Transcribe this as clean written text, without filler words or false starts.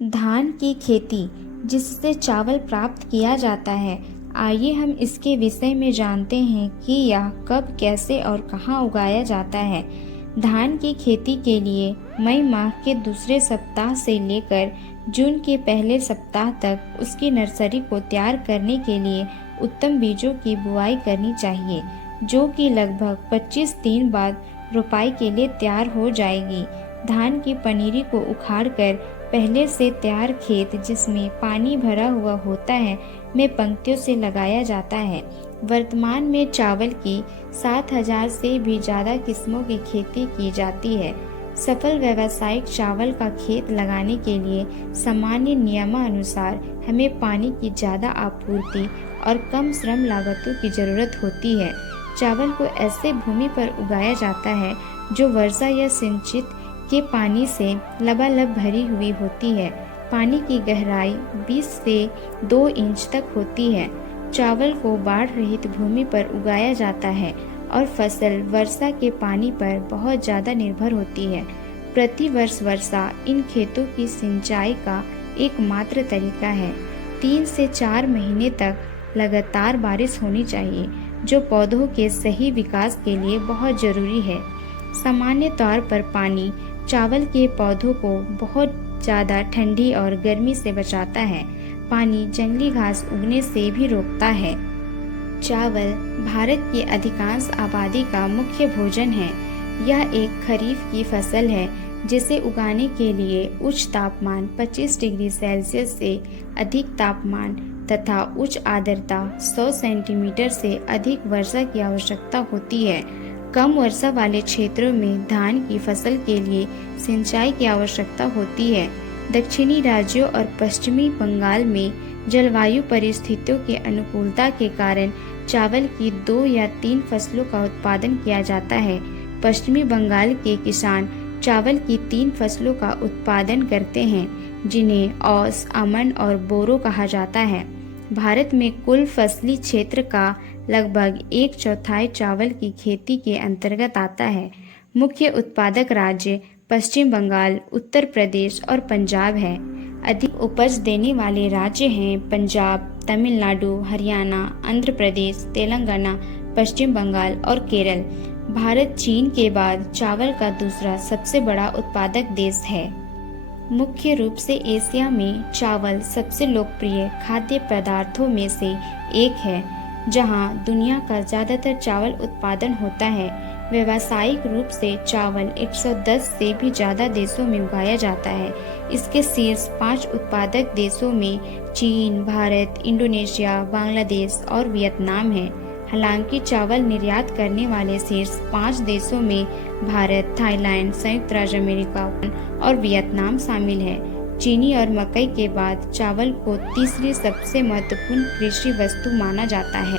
धान की खेती जिससे चावल प्राप्त किया जाता है, आइए हम इसके विषय में जानते हैं कि यह कब, कैसे और कहाँ उगाया जाता है। धान की खेती के लिए मई माह के दूसरे सप्ताह से लेकर जून के पहले सप्ताह तक उसकी नर्सरी को तैयार करने के लिए उत्तम बीजों की बुआई करनी चाहिए, जो कि लगभग 25 दिन बाद रोपाई के लिए तैयार हो जाएगी। धान की पनीरी को उखाड़कर पहले से तैयार खेत जिसमें पानी भरा हुआ होता है में पंक्तियों से लगाया जाता है। वर्तमान में चावल की 7,000 से भी ज़्यादा किस्मों की खेती की जाती है। सफल व्यावसायिक चावल का खेत लगाने के लिए सामान्य नियमानुसार हमें पानी की ज़्यादा आपूर्ति और कम श्रम लागतों की ज़रूरत होती है। चावल को ऐसे भूमि पर उगाया जाता है जो वर्षा या सिंचित के पानी से लबालब भरी हुई होती है। पानी की गहराई 20 से 2 इंच तक होती है। चावल को बाढ़ रहित भूमि पर उगाया जाता है और फसल वर्षा के पानी पर बहुत ज़्यादा निर्भर होती है। प्रति वर्ष वर्षा इन खेतों की सिंचाई का एकमात्र तरीका है। 3 से 4 महीने तक लगातार बारिश होनी चाहिए, जो पौधों के सही विकास के लिए बहुत ज़रूरी है। सामान्य तौर पर पानी चावल के पौधों को बहुत ज़्यादा ठंडी और गर्मी से बचाता है। पानी जंगली घास उगने से भी रोकता है। चावल भारत की अधिकांश आबादी का मुख्य भोजन है। यह एक खरीफ की फसल है जिसे उगाने के लिए उच्च तापमान 25 डिग्री सेल्सियस से अधिक तापमान तथा उच्च आर्द्रता 100 सेंटीमीटर से अधिक वर्षा की आवश्यकता होती है। कम वर्षा वाले क्षेत्रों में धान की फसल के लिए सिंचाई की आवश्यकता होती है। दक्षिणी राज्यों और पश्चिमी बंगाल में जलवायु परिस्थितियों के अनुकूलता के कारण चावल की 2 या 3 फसलों का उत्पादन किया जाता है। पश्चिमी बंगाल के किसान चावल की 3 फसलों का उत्पादन करते हैं, जिन्हें औस, अमन और बोरो कहा जाता है। भारत में कुल फसली क्षेत्र का लगभग 1/4 चावल की खेती के अंतर्गत आता है। मुख्य उत्पादक राज्य पश्चिम बंगाल, उत्तर प्रदेश और पंजाब है। अधिक उपज देने वाले राज्य हैं पंजाब, तमिलनाडु, हरियाणा, आंध्र प्रदेश, तेलंगाना, पश्चिम बंगाल और केरल। भारत चीन के बाद चावल का दूसरा सबसे बड़ा उत्पादक देश है। मुख्य रूप से एशिया में चावल सबसे लोकप्रिय खाद्य पदार्थों में से एक है, जहां दुनिया का ज़्यादातर चावल उत्पादन होता है। व्यावसायिक रूप से चावल 110 से भी ज़्यादा देशों में उगाया जाता है। इसके शीर्ष 5 उत्पादक देशों में चीन, भारत, इंडोनेशिया, बांग्लादेश और वियतनाम है। हालांकि चावल निर्यात करने वाले शीर्ष 5 देशों में भारत, थाईलैंड, संयुक्त राज्य अमेरिका और वियतनाम शामिल है। चीनी और मकई के बाद चावल को तीसरी सबसे महत्वपूर्ण कृषि वस्तु माना जाता है।